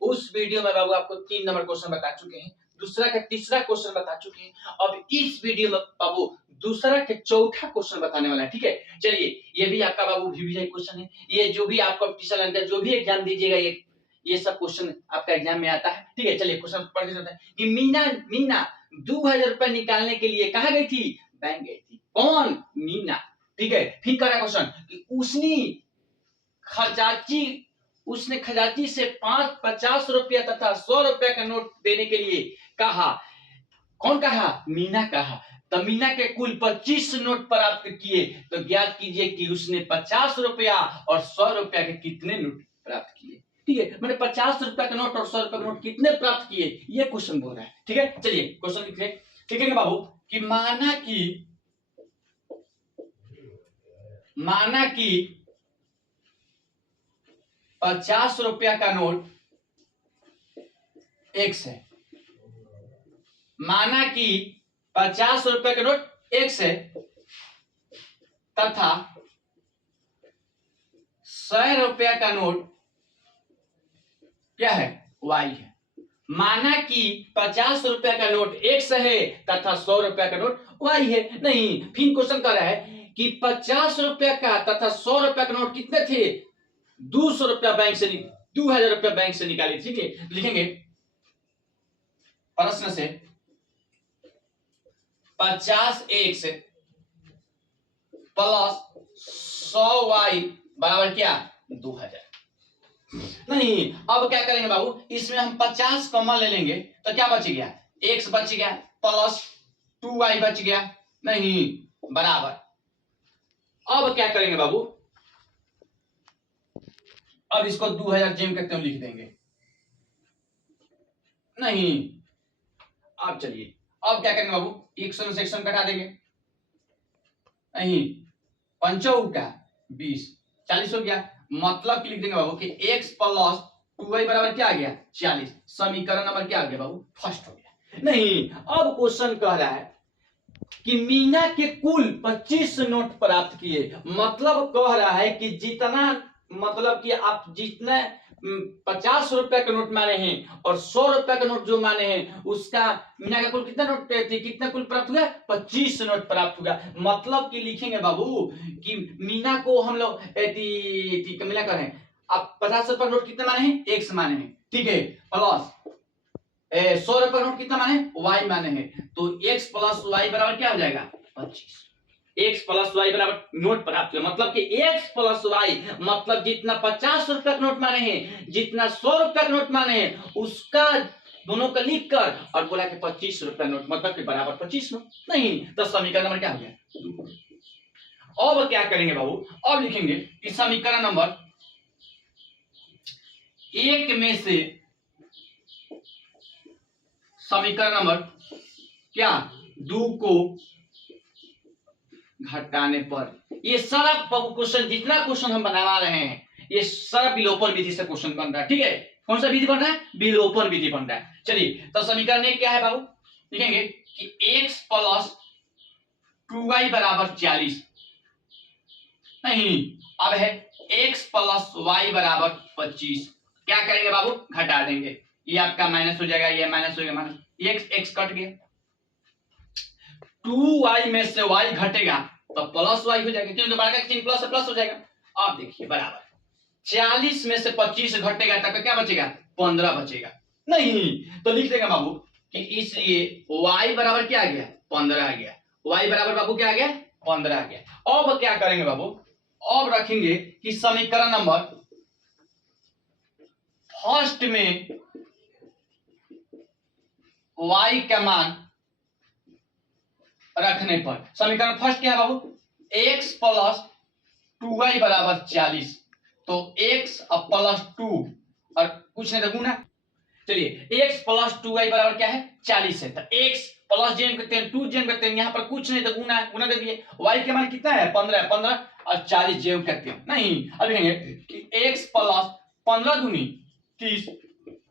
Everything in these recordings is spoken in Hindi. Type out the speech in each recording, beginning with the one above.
उस वीडियो में बाबू आपको 3 नंबर क्वेश्चन बता चुके हैं, दूसरा का तीसरा क्वेश्चन बता चुके हैं। अब इस वीडियो में बाबू दूसरा के चौथा क्वेश्चन बताने वाला है। ठीक है, चलिए ये भी आपका बाबू वीवीआई क्वेश्चन है। ये जो भी आप कंपटीशन अंदर जो भी एग्जाम दीजिएगा ये सब क्वेश्चन आपका एग्जाम में आता है। ठीक है, चलिए क्वेश्चन पढ़ के चलते हैं कि मीना 2000 रुपए निकालने के लिए कहाँ गई थी? बैंक गई थी। कौन? मीना। ठीक है, फिर करा क्वेश्चन कि उसने खजांची से 50 रुपया तथा 100 रुपया का नोट देने के लिए कहा। कौन कहा? मीना कहा। तो मीना के कुल 25 नोट प्राप्त किए, तो ज्ञात कीजिए कि उसने 50 रुपया और 100 रुपया के कितने नोट प्राप्त किए। ठीक है, मैंने 50 रुपया का नोट और 100 रुपया का नोट कितने प्राप्त किए, ये क्वेश्चन बोल रहा है। ठीक है, चलिए क्वेश्चन लिखेंगे बाबू कि माना कि 50 रुपया का नोट X है। माना कि 50 रुपए का नोट X है तथा 100 रुपया का नोट क्या है? Y है। माना कि 50 रुपया का नोट X है तथा 100 रुपया का नोट Y है। नहीं, फिर क्वेश्चन कर रहा है कि 50 रुपया का तथा 100 रुपया का नोट कितने थे? 200 रुपया बैंक से 2000 रुपया बैंक से निकाले। ठीक है, लिखेंगे प्रश्न से 50x प्लस 100y बराबर क्या? 2000। नहीं, अब क्या करेंगे बाबू, इसमें हम 50 कॉमन ले लेंगे तो क्या बच गया? x बच गया प्लस 2y बच गया, नहीं बराबर। अब क्या करेंगे बाबू, अब इसको 2000 जेम करते हुए लिख देंगे। नहीं, अब चलिए अब क्या करेंगे बाबू, एक सेक्शन कटा देंगे। नहीं, 5 का 20 40 हो गया। मतलब कि लिख देंगे बाबू कि x प्लस 2y बराबर क्या आ गया? 40। समीकरण नंबर क्या आ गया बाबू? फर्स्ट हो गया। नहीं, अब क्वेश्चन कह रहा है कि मीना के कुल 25 नोट प्राप्त किए। मतलब कह रहा है कि जितना, मतलब कि आप जितने 50 रुपए का नोट माने हैं और 100 रुपए का नोट जो माने हैं, उसका मीना का कुल कितना नोट थे, कितना कुल प्राप्त हुआ? 25 नोट प्राप्त हुआ। मतलब कि लिखेंगे बाबू कि मीना को हम लोग मिला करें, आप 50 रुपए नोट कितना माने हैं? X माने हैं। ठीक है, प्लस 100 रुपए नोट कितना माने? Y माने हैं। तो x प्लस y बराबर क्या हो जाएगा? 25। x प्लस y बराबर नोट प्राप्त हुआ। मतलब कि x प्लस y, मतलब जितना 50 रुपए का नोट माने हैं, जितना 100 रुपए का नोट माने हैं, उसका दोनों का लिख कर और बोला कि 25 रुपए नोट, मतलब कि बराबर 25 नोट। नहीं, तो समीकरण नंबर क्या हो गया? अब क्या करेंगे बाबू, अब लिखेंगे कि समीकरण नंबर 1 में से समीकरण नंबर क्या? 2 को घटाने पर, ये सारा क्वेश्चन, जितना क्वेश्चन हम बना रहे हैं, ये सारा विलोपन विधि से क्वेश्चन बन रहा है। ठीक है, कौन सा विधि बन रहा है? विलोपन विधि बन रहा है। चलिए, तो समीकरण 1 क्या है बाबू, लिखेंगे कि x प्लस 2y बराबर 40। नहीं, अब है x प्लस y बराबर 25। क्या करेंगे बाबू? घटा देंगे। ये आपका माइनस हो जाएगा, ये माइनस हो गया, माइनस x कट गया। 2y में से y घटेगा तो प्लस y हो जाएगा, क्योंकि बड़ा का चिन्ह प्लस से प्लस हो जाएगा। अब देखिए बराबर 40 में से 25 घटेगा तब क्या बचेगा? 15 बचेगा। नहीं, तो लिख देंगे बाबू कि इसलिए y बराबर क्या आ गया? 15 आ गया। y बराबर बाबू क्या आ गया? 15 आ गया। अब क्या करेंगे बाबू, अब रखेंगे कि समीकरण नंबर फर्स्ट में y का मान रखने पर, समीकरण फर्स्ट क्या है बाबू? x प्लस 2y बराबर 40। तो x प्लस 2 और कुछ नहीं तो गुना। चलिए, x प्लस 2y बराबर क्या है? 40 है। तो x प्लस जेम करते हैं, 2 जेम करते हैं, यहाँ पर कुछ नहीं तो गुना, गुना दे दिए। y के मान कितना है? 15 है। 15 और 40 जेम करते हैं। नहीं, अब लिखेंगे कि x प्लस 15 दूनी 30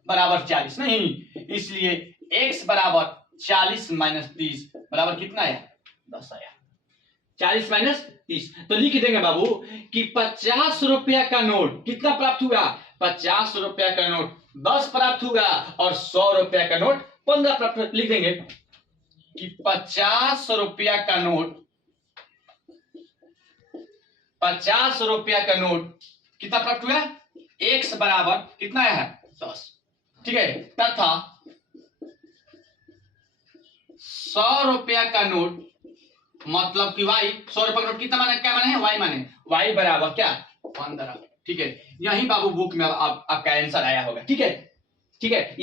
बराबर 40। नहीं, इसलिए x बराबर 40 माइनस 30 बराबर कितना आया? 10 आया। 40 माइनस 30, तो लिख देंगे बाबू कि 50 रुपया का नोट कितना प्राप्त हुआ? 50 रुपया का नोट 10 प्राप्त हुआ और 100 रुपया का नोट 15 प्राप्त हुआ। लिख देंगे कि 50 रुपया का नोट, 50 रुपया का नोट कितना प्राप्त हुआ? x बराबर कितना है? 10। ठीक है, तथा 100 रुपया का नोट मतलब कि y, 100 रुपया का नोट कितना माने, क्या माने है? y माने, y बराबर क्या? 15। ठीक है, यही बाबू बुक में आपका आंसर आया होगा। ठीक है, ठीक है।